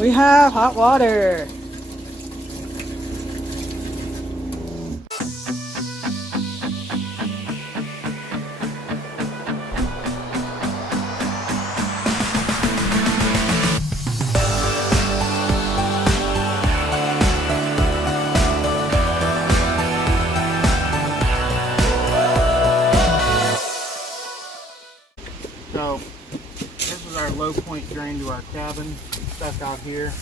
We have hot water. So this is our low point drain to our cabin, stuck out here.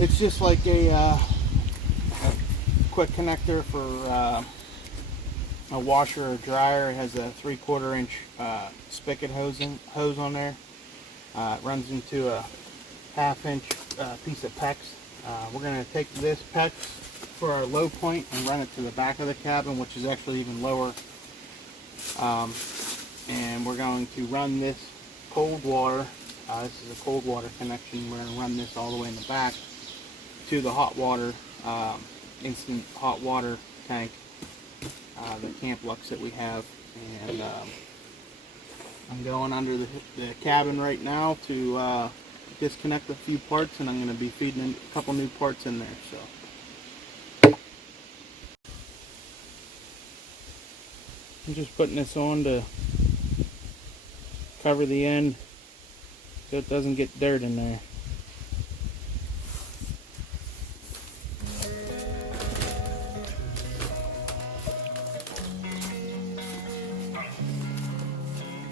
It's just like a quick connector for a washer or dryer. It has a 3/4 inch spigot hose on there. It runs into a 1/2 inch piece of PEX. We're going to take this PEX for our low point and run it to the back of the cabin, which is actually even lower. And we're going to run this cold water. This is a cold water connection. We're going to run this all the way in the back to the hot water, instant hot water tank, the Camplux that we have. And I'm going under the cabin right now to disconnect a few parts, and I'm going to be feeding in a couple new parts in there. So I'm just putting this on to cover the end so it doesn't get dirt in there.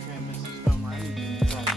Okay, Mrs. Homer, I need you to talk.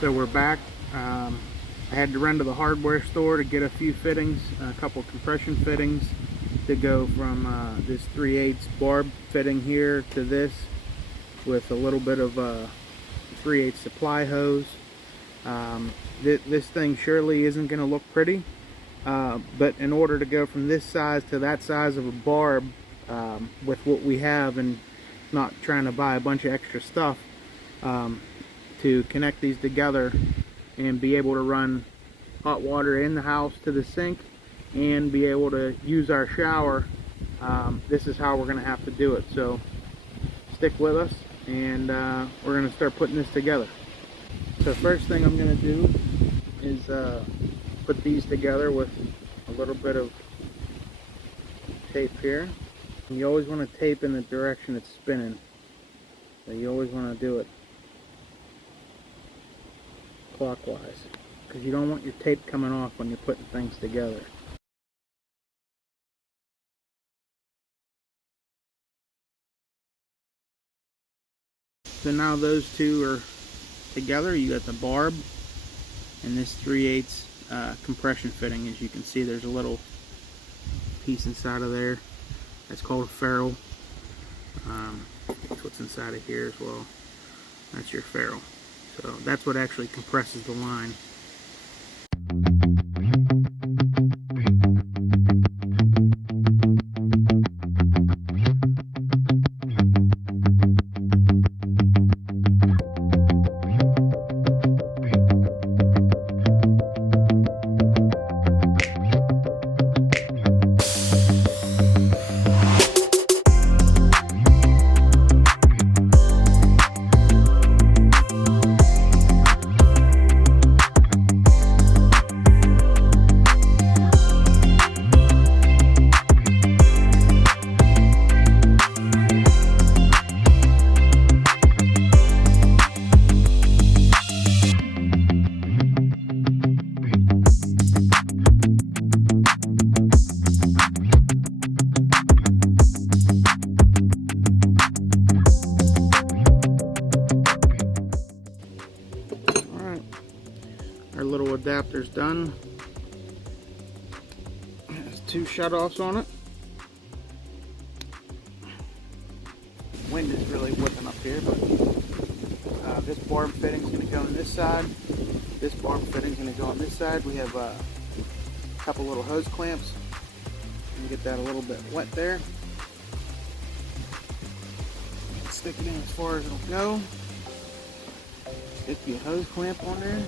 So we're back. I had to run to the hardware store to get a few fittings, a couple compression fittings to go from this 3/8 barb fitting here to this with a little bit of 3/8 supply hose. This thing surely isn't going to look pretty, but in order to go from this size to that size of a barb with what we have and not trying to buy a bunch of extra stuff, to connect these together and be able to run hot water in the house to the sink and be able to use our shower, this is how we're going to have to do it. So stick with us, and we're going to start putting this together. So first thing I'm going to do is put these together with a little bit of tape here. And you always want to tape in the direction it's spinning, so you always want to do it clockwise, because you don't want your tape coming off when you're putting things together. So now those two are together. You got the barb and this 3/8 compression fitting. As you can see, there's a little piece inside of there. That's called a ferrule. That's what's inside of here as well. That's your ferrule. So that's what actually compresses the line. Our little adapter's done. There's 2 shutoffs on it. Wind is really whipping up here, but this barb fitting is going to go on this side. This barb fitting is going to go on this side. We have a couple little hose clamps. Get that a little bit wet there. Stick it in as far as it'll go. Stick your hose clamp on there.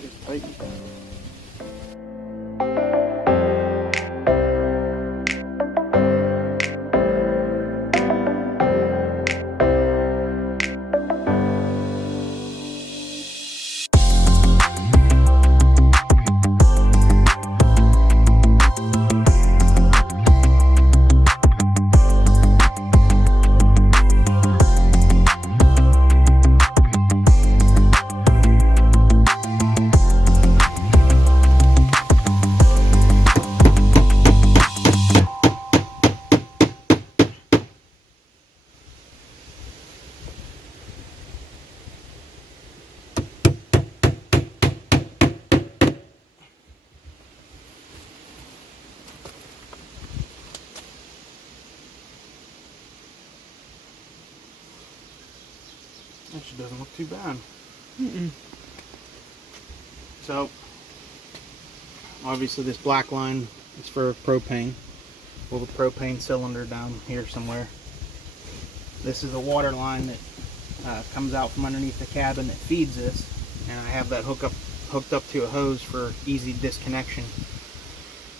Just tighten. Actually doesn't look too bad. So obviously this black line is for propane. We'll have a propane cylinder down here somewhere. This is a water line that comes out from underneath the cabin that feeds this, and I have that hooked up to a hose for easy disconnection.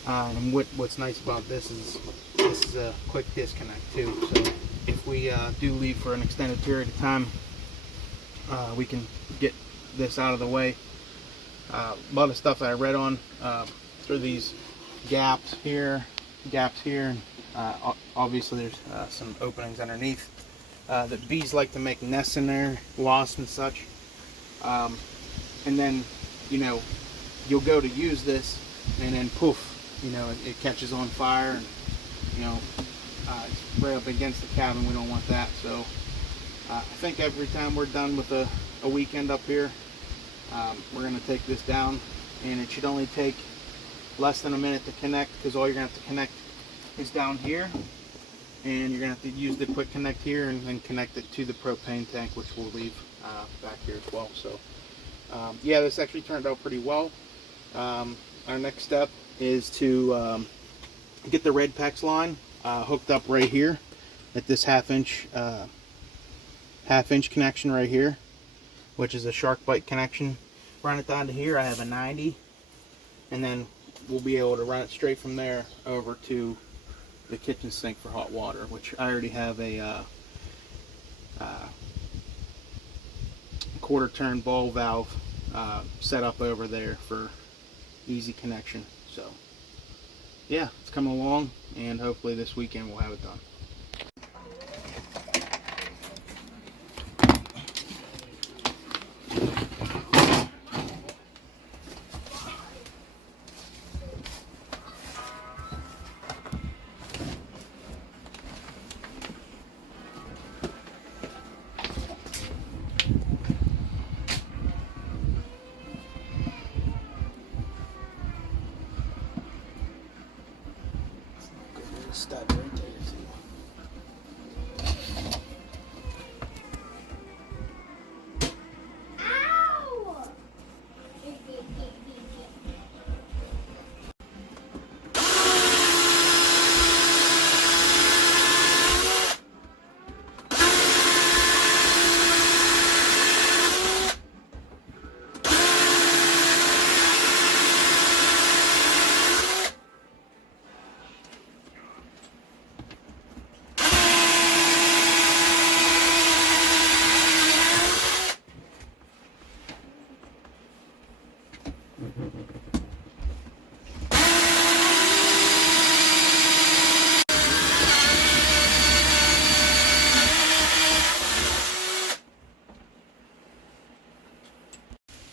And what's nice about this is a quick disconnect too. So if we do leave for an extended period of time, we can get this out of the way. A lot of stuff that I read on through these gaps here, and obviously there's some openings underneath that bees like to make nests in there, wasps and such. And then, you know, you'll go to use this, and then poof, you know, it catches on fire, and you know, it's right up against the cabin. We don't want that. So I think every time we're done with a weekend up here, we're going to take this down, and it should only take less than a minute to connect, because all you're going to have to connect is down here, and you're going to have to use the quick connect here and then connect it to the propane tank, which we'll leave back here as well. So yeah, this actually turned out pretty well. Our next step is to get the red PEX line hooked up right here at this half-inch connection right here, which is a shark bite connection. Run it down to here. I have a 90, and then we'll be able to run it straight from there over to the kitchen sink for hot water, which I already have a quarter turn ball valve set up over there for easy connection. So yeah, it's coming along, and hopefully this weekend we'll have it done.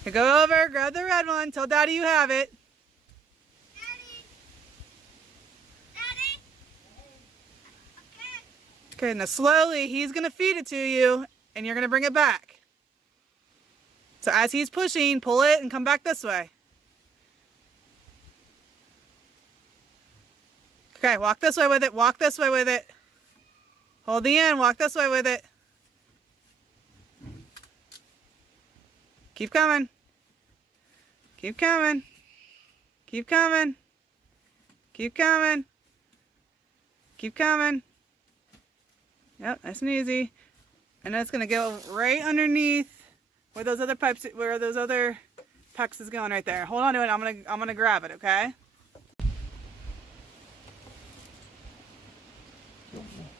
Now go over, grab the red one. Tell Daddy you have it. Daddy. Daddy. Okay, now slowly he's going to feed it to you and you're going to bring it back. So as he's pushing, pull it and come back this way. Okay, walk this way with it. Walk this way with it. Hold the end. Walk this way with it. Keep coming. Keep coming. Keep coming. Keep coming. Keep coming. Yep, nice and easy. And then it's gonna go right underneath where those other pipes, where those other pucks is going right there. Hold on to it. I'm gonna grab it. Okay.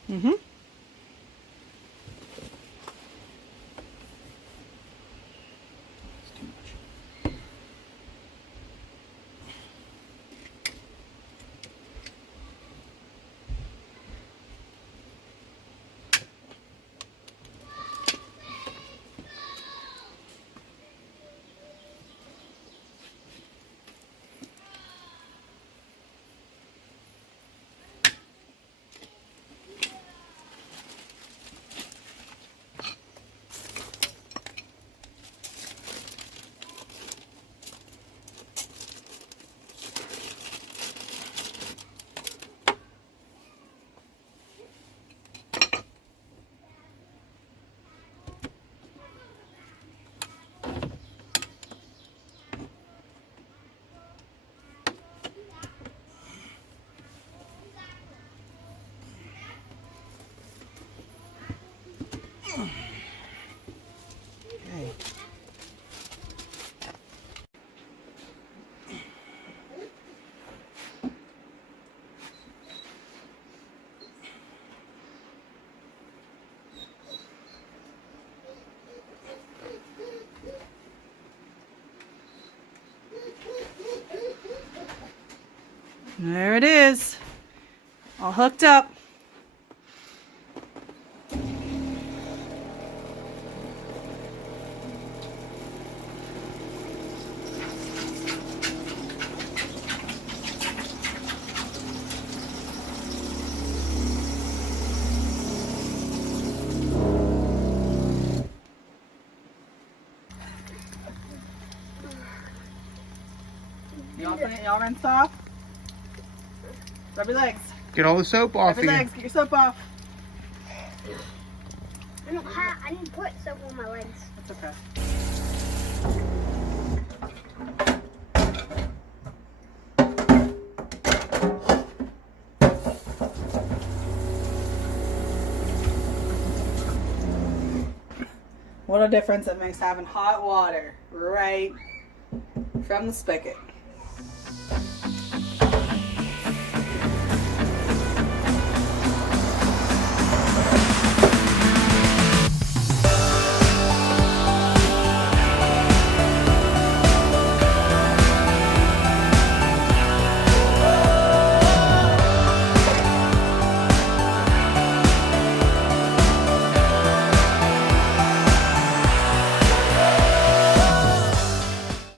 Mm-hmm. Okay. There it is. All hooked up. Y'all rinsed off? Rub your legs. Get all the soap off Rub your you. legs. Get your soap off. I didn't put soap on my legs. That's okay. What a difference it makes having hot water right from the spigot.